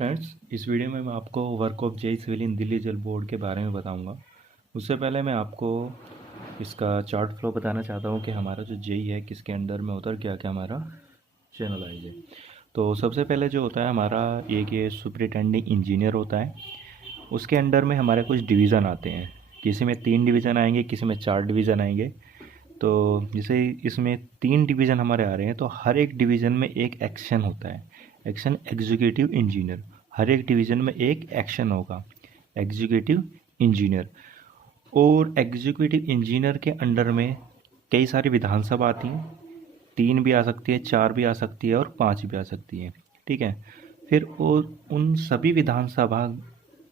Friends, इस video में मैं आपको वर्क ऑफ जेई सिविल इन दिल्ली जल बोर्ड के बारे में बताऊंगा। उससे पहले मैं आपको इसका चार्ट फ्लो बताना चाहता हूं कि हमारा जो जेई है किसके अंडर में होता है, क्या क्या हमारा चैनलाइज है। तो सबसे पहले जो होता है हमारा एक ये सुपरिटेंडिंग इंजीनियर होता है। उसके अंडर में हमारे कुछ डिवीज़न आते हैं। किसी में 3 डिवीज़न आएंगे, किसी में 4 डिवीज़न आएंगे। तो जैसे इसमें 3 डिवीज़न हमारे आ रहे हैं, तो हर एक डिवीज़न में एक एक्शन होता है। एक्शन एग्जीक्यूटिव इंजीनियर, हर एक डिवीज़न में एक एक्शन होगा, एग्जीक्यूटिव इंजीनियर। और एग्जीक्यूटिव इंजीनियर के अंडर में कई सारी विधानसभा आती हैं। 3 भी आ सकती है, 4 भी आ सकती है और 5 भी आ सकती है। ठीक है। फिर वो उन सभी विधानसभा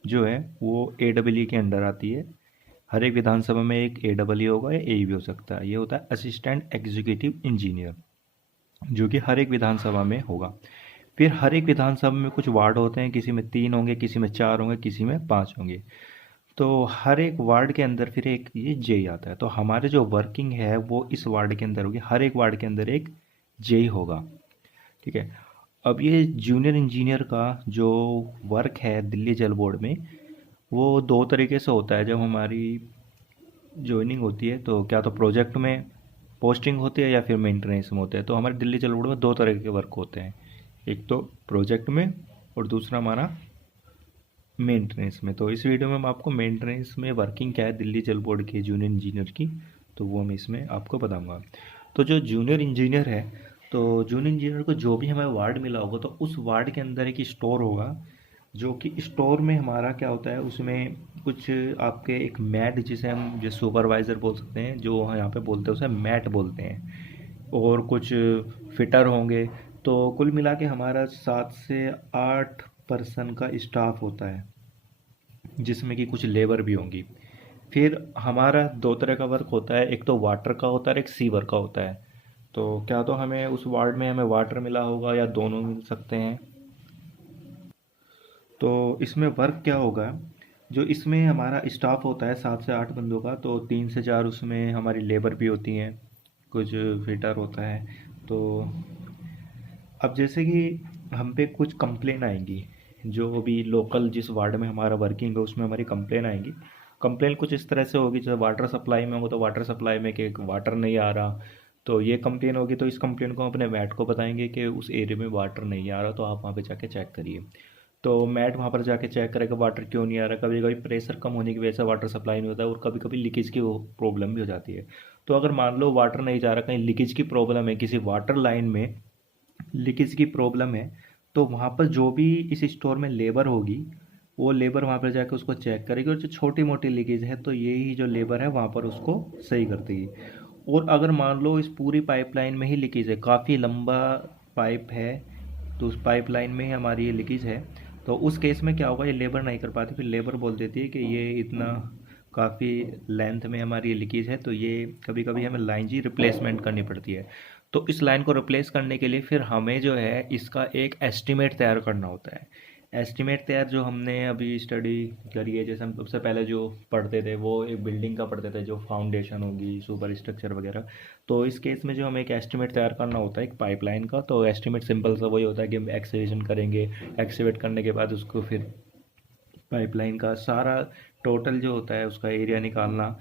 जो है वो AEE के अंडर आती है। हर एक विधानसभा में एक AEE होगा या AE भी हो सकता है। ये होता है असिस्टेंट एग्जीक्यूटिव इंजीनियर, जो कि हर एक विधानसभा में होगा। फिर हर एक विधानसभा में कुछ वार्ड होते हैं, किसी में 3 होंगे, किसी में 4 होंगे, किसी में 5 होंगे। तो हर एक वार्ड के अंदर फिर एक ये जेई आता है। तो हमारे जो वर्किंग है वो इस वार्ड के अंदर होगी, हर एक वार्ड के अंदर एक जेई होगा। ठीक है। अब ये जूनियर इंजीनियर का जो वर्क है दिल्ली जल बोर्ड में, वो 2 तरीके से होता है। जब हमारी जॉइनिंग होती है तो क्या तो प्रोजेक्ट में पोस्टिंग होती है या फिर मेंटेनेंस में होते हैं। तो हमारे दिल्ली जल बोर्ड में 2 तरह के वर्क होते हैं, एक तो प्रोजेक्ट में और दूसरा हमारा मेंटेनेंस में। तो इस वीडियो में मैं आपको मेंटेनेंस में वर्किंग क्या है दिल्ली जल बोर्ड के जूनियर इंजीनियर की, तो वो मैं इसमें आपको बताऊंगा। तो जो जूनियर इंजीनियर है, तो जूनियर इंजीनियर को जो भी हमें वार्ड मिला होगा, तो उस वार्ड के अंदर एक स्टोर होगा, जो कि स्टोर में हमारा क्या होता है, उसमें कुछ आपके एक मैट, जिसे हम जो सुपरवाइज़र बोल सकते हैं, जो यहाँ पे बोलते हैं उसे मैट बोलते हैं, और कुछ फिटर होंगे। तो कुल मिला के हमारा 7 से 8 पर्सन का स्टाफ होता है, जिसमें कि कुछ लेबर भी होंगी। फिर हमारा 2 तरह का वर्क होता है, एक तो वाटर का होता है, एक सीवर का होता है। तो क्या तो हमें उस वार्ड में हमें वाटर मिला होगा या दोनों मिल सकते हैं। तो इसमें वर्क क्या होगा, जो इसमें हमारा स्टाफ होता है 7 से 8 बंदों का, तो 3 से 4 उसमें हमारी लेबर भी होती हैं, कुछ फिटर होता है। तो अब जैसे कि हम पे कुछ कंप्लेन आएंगी, जो भी लोकल जिस वार्ड में हमारा वर्किंग है उसमें हमारी कंप्लेन आएंगी। कंप्लेन कुछ इस तरह से होगी, जैसे वाटर सप्लाई में हो तो वाटर सप्लाई में कि वाटर नहीं आ रहा, तो ये कंप्लेन होगी। तो इस कंप्लेन को हम अपने मैट को बताएंगे कि उस एरिया में वाटर नहीं आ रहा, तो आप वहाँ पे जाके चेक करिए। तो मैट वहाँ पर जाके चेक करेगा वाटर क्यों नहीं आ रहा। कभी कभी प्रेशर कम होने की वजह से वाटर सप्लाई नहीं होता है, और कभी कभी लीकेज की प्रॉब्लम भी हो जाती है। तो अगर मान लो वाटर नहीं जा रहा, कहीं लीकेज की प्रॉब्लम है, किसी वाटर लाइन में लीकेज की प्रॉब्लम है, तो वहाँ पर जो भी इस स्टोर में लेबर होगी, वो लेबर वहाँ पर जाकर उसको चेक करेगी, और जो छोटी मोटी लीकेज है तो यही जो लेबर है वहाँ पर उसको सही कर देगी। और अगर मान लो इस पूरी पाइपलाइन में ही लीकेज है, काफ़ी लंबा पाइप है, तो उस पाइपलाइन में ही हमारी ये लीकेज है, तो उस केस में क्या होगा, ये लेबर नहीं कर पाती। फिर लेबर बोल देती है कि ये इतना काफ़ी लेंथ में हमारी ये लीकेज है, तो ये कभी कभी हमें लाइन जी रिप्लेसमेंट करनी पड़ती है। तो इस लाइन को रिप्लेस करने के लिए फिर हमें जो है इसका एक एस्टिमेट तैयार करना होता है। एस्टिमेट तैयार जो हमने अभी स्टडी करी है, जैसे हम सबसे पहले जो पढ़ते थे वो एक बिल्डिंग का पढ़ते थे, जो फाउंडेशन होगी, सुपर स्ट्रक्चर वगैरह। तो इस केस में जो हमें एक एस्टिमेट तैयार करना होता है एक पाइपलाइन का, तो एस्टिमेट सिंपल सा वही होता है कि हम एक्सकेवेशन करेंगे। एक्सकेवेट करने के बाद उसको फिर पाइपलाइन का सारा टोटल जो होता है उसका एरिया निकालना,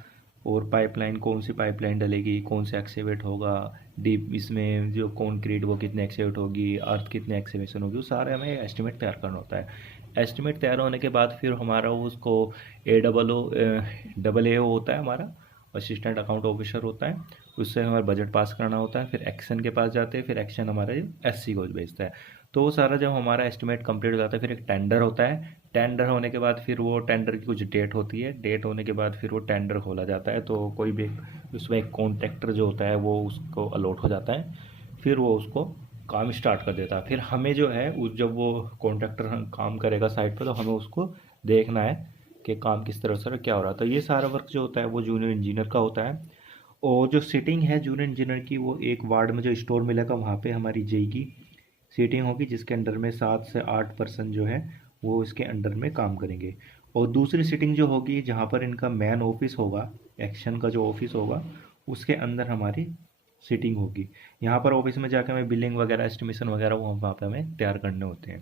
और पाइपलाइन कौन सी पाइपलाइन डलेगी, कौन से एक्सेवेट होगा, डीप इसमें जो कॉन्क्रीट वो कितने एक्सेवेट होगी, अर्थ कितने एक्सेवेशन होगी, वो सारे हमें एस्टिमेट तैयार करना होता है। एस्टिमेट तैयार होने के बाद फिर हमारा उसको AA होता है हमारा, असिस्टेंट अकाउंट ऑफिसर होता है, उससे हमारा बजट पास करना होता है। फिर एक्शन के पास जाते हैं, फिर एक्शन हमारे SC को भेजता है। तो वो सारा जब हमारा एस्टिमेट कंप्लीट हो जाता है, फिर एक टेंडर होता है। टेंडर होने के बाद फिर वो टेंडर की कुछ डेट होती है, डेट होने के बाद फिर वो टेंडर खोला जाता है। तो कोई भी उसमें एक कॉन्ट्रैक्टर जो होता है वो उसको अलॉट हो जाता है, फिर वो उसको काम स्टार्ट कर देता है। फिर हमें जो है उस जब वो कॉन्ट्रैक्टर काम करेगा साइट पर, तो हमें उसको देखना है कि काम किस तरह से क्या हो रहा है। तो ये सारा वर्क जो होता है वो जूनियर इंजीनियर का होता है। और जो सीटिंग है जूनियर इंजीनियर की, वो एक वार्ड में जो स्टोर मिलेगा वहाँ पे हमारी जेई की सीटिंग होगी, जिसके अंडर में 7 से 8 पर्सन जो है वो इसके अंडर में काम करेंगे। और दूसरी सीटिंग जो होगी जहाँ पर इनका मेन ऑफिस होगा, एक्शन का जो ऑफिस होगा, उसके अंदर हमारी सीटिंग होगी। यहाँ पर ऑफिस में जाकर हमें बिलिंग वगैरह एस्टिमेशन वगैरह वो वहाँ पर हमें तैयार करने होते हैं।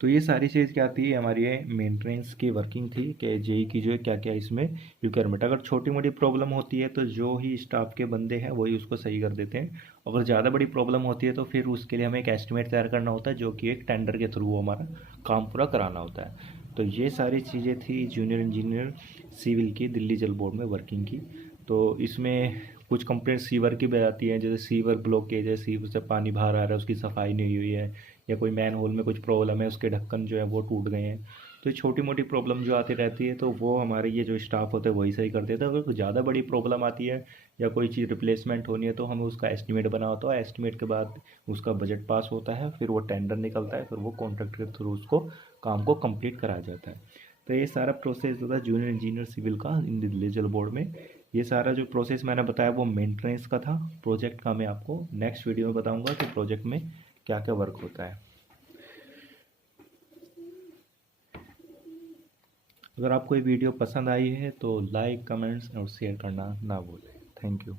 तो ये सारी चीज़ क्या थी, हमारी ये मेंटेनेंस की वर्किंग थी कि जेई की जो है क्या क्या इसमें रिक्वायरमेंट, अगर छोटी मोटी प्रॉब्लम होती है तो जो ही स्टाफ के बंदे हैं वही उसको सही कर देते हैं, अगर ज़्यादा बड़ी प्रॉब्लम होती है तो फिर उसके लिए हमें एक एस्टिमेट तैयार करना होता है, जो कि एक टेंडर के थ्रू हमारा काम पूरा कराना होता है। तो ये सारी चीज़ें थी जूनियर इंजीनियर सिविल की दिल्ली जल बोर्ड में वर्किंग की। तो इसमें कुछ कंप्लेंट सीवर की भी आती है, जैसे सीवर ब्लॉकेज है, सीवर से पानी बाहर आ रहा है, उसकी सफाई नहीं हुई है, या कोई मैन होल में कुछ प्रॉब्लम है, उसके ढक्कन जो है वो टूट गए हैं। तो ये छोटी मोटी प्रॉब्लम जो आती रहती है तो वो हमारे ये जो स्टाफ होते हैं वही सही कर देते हैं। अगर कोई ज़्यादा बड़ी प्रॉब्लम आती है या कोई चीज़ रिप्लेसमेंट होनी है तो हमें उसका एस्टिमेट बना होता है, एस्टिमेट के बाद उसका बजट पास होता है, फिर वो टेंडर निकलता है, फिर वो कॉन्ट्रैक्ट के थ्रू उसको काम को कंप्लीट कराया जाता है। तो ये सारा प्रोसेस होता है जूनियर इंजीनियर सिविल का इन दिल्ली जल बोर्ड में। ये सारा जो प्रोसेस मैंने बताया वो मेंटेनेंस का था। प्रोजेक्ट का मैं आपको नेक्स्ट वीडियो में बताऊंगा कि प्रोजेक्ट में क्या क्या वर्क होता है। अगर आपको ये वीडियो पसंद आई है तो लाइक, कमेंट्स और शेयर करना ना भूलें। Thank you.